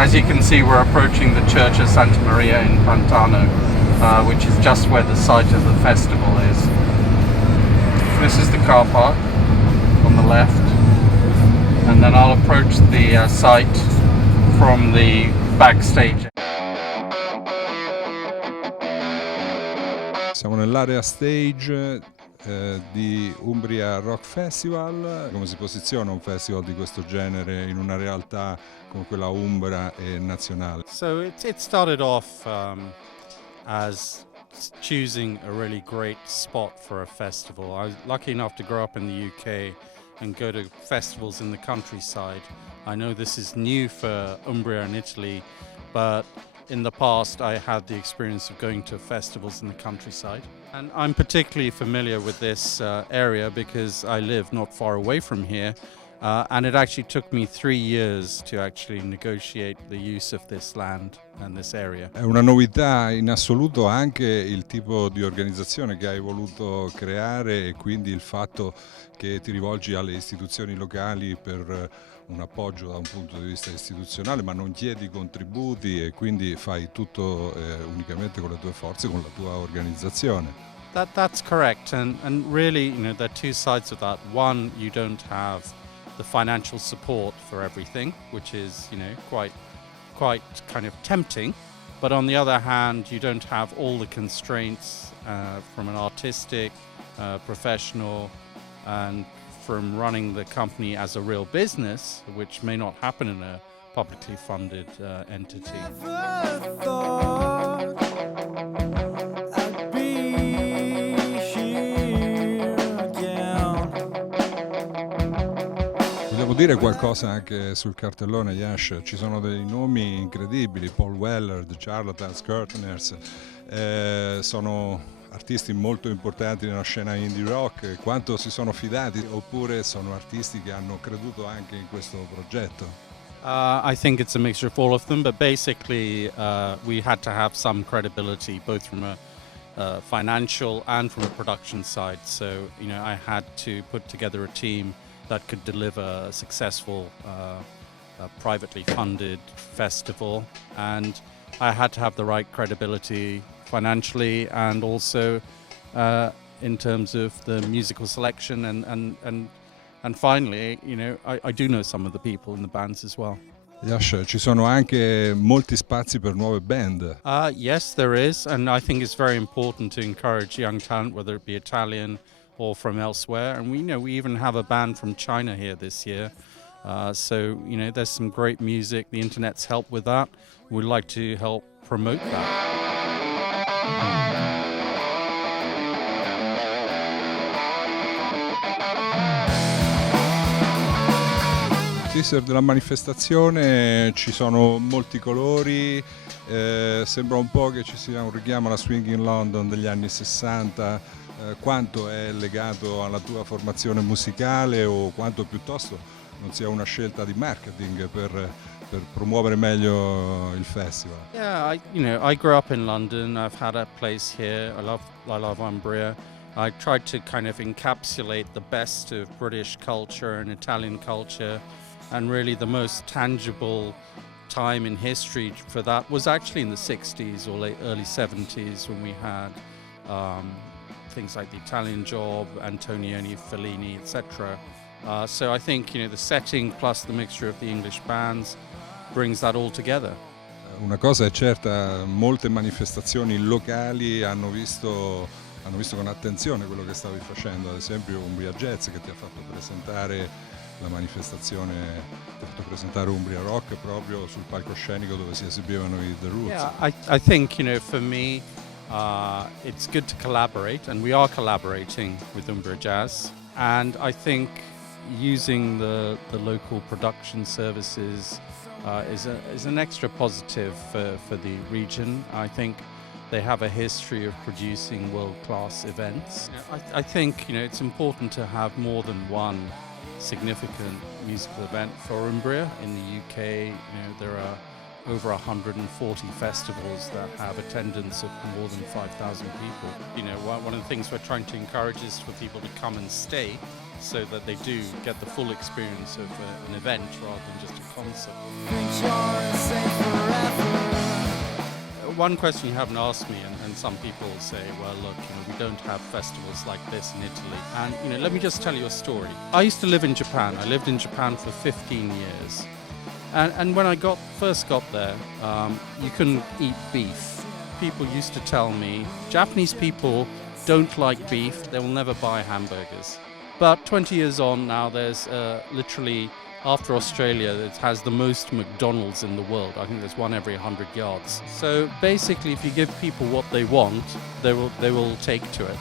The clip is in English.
As you can see, we're approaching the Church of Santa Maria in Pantano, which is just where the site of the festival is. This is the car park on the left, and then I'll approach the site from the backstage. Siamo nell'area stage di Umbria Rock Festival. Come si posiziona un festival di questo genere in una realtà come quella umbra e nazionale? So it started off as choosing a really great spot for a festival. I was lucky enough to grow up in the UK and go to festivals in the countryside. I know this is new for Umbria and Italy, but in the past I had the experience of going to festivals in the countryside. And I'm particularly familiar with this area because I live not far away from here. And it actually took me 3 years to actually negotiate the use of this land and this area. È una novità in assoluto anche il tipo di organizzazione che hai voluto creare e quindi il fatto che ti rivolgi alle istituzioni locali per un appoggio da un punto di vista istituzionale, ma non chiedi contributi e quindi fai tutto unicamente con le tue forze, con la tua organizzazione. That's correct, and really, there are two sides of that. One, you don't have the financial support for everything, which is quite kind of tempting. But on the other hand, you don't have all the constraints from an artistic, professional, and from running the company as a real business, which may not happen in a publicly funded entity. Devo dire qualcosa anche sul cartellone, Yash. Ci sono dei nomi incredibili: Paul Weller, The Charlatans, Curtainers. Sono artisti molto importanti nella scena indie rock. Quanto si sono fidati, oppure sono artisti che hanno creduto anche in questo progetto? I think it's a mixture of all of them, but basically we had to have some credibility both from a financial and from a production side. So I had to put together a team that could deliver a successful privately funded festival, and I had to have the right credibility financially and also in terms of the musical selection and finally I do know some of the people in the bands as well. Yash, ci sono anche molti spazi per nuove band. Yes, there is, and I think it's very important to encourage young talent, whether it be Italian or from elsewhere. And we even have a band from China here this year. So there's some great music. The internet's helped with that. We'd like to help promote that. Teaser della manifestazione, ci sono molti colori, sembra un po' che ci sia un richiamo alla Swing in London degli anni 60. Quanto è legato alla tua formazione musicale o quanto piuttosto non sia una scelta di marketing per promuovere meglio il festival? Yeah, I grew up in London. I've had a place here. I love Umbria. I tried to kind of encapsulate the best of British culture and Italian culture, and really the most tangible time in history for that was actually in the 60s or early 70s when we had things like the Italian Job, Antonioni, Fellini, etc. So I think the setting plus the mixture of the English bands brings that all together. Una cosa è certa, molte manifestazioni locali hanno visto con attenzione quello che stavi facendo, ad esempio Umbria Jazz che ti ha fatto presentare la manifestazione, ti ha fatto presentare Umbria Rock proprio sul palcoscenico dove si esibivano i The Roots. Yeah, I think for me it's good to collaborate, and we are collaborating with Umbria Jazz, and I think using the local production services is an extra positive for the region. I think they have a history of producing world-class events. I think it's important to have more than one significant musical event for Umbria. In the UK, there are over 140 festivals that have attendance of more than 5,000 people. You know, one of the things we're trying to encourage is for people to come and stay so that they do get the full experience of an event rather than just a concert. One question you haven't asked me, and some people say, well, look, we don't have festivals like this in Italy. And, let me just tell you a story. I used to live in Japan. I lived in Japan for 15 years. And when I first got there, you couldn't eat beef. People used to tell me, Japanese people don't like beef, they will never buy hamburgers. But 20 years on now, there's literally, after Australia, it has the most McDonald's in the world. I think there's one every 100 yards. So basically, if you give people what they want, they will take to it.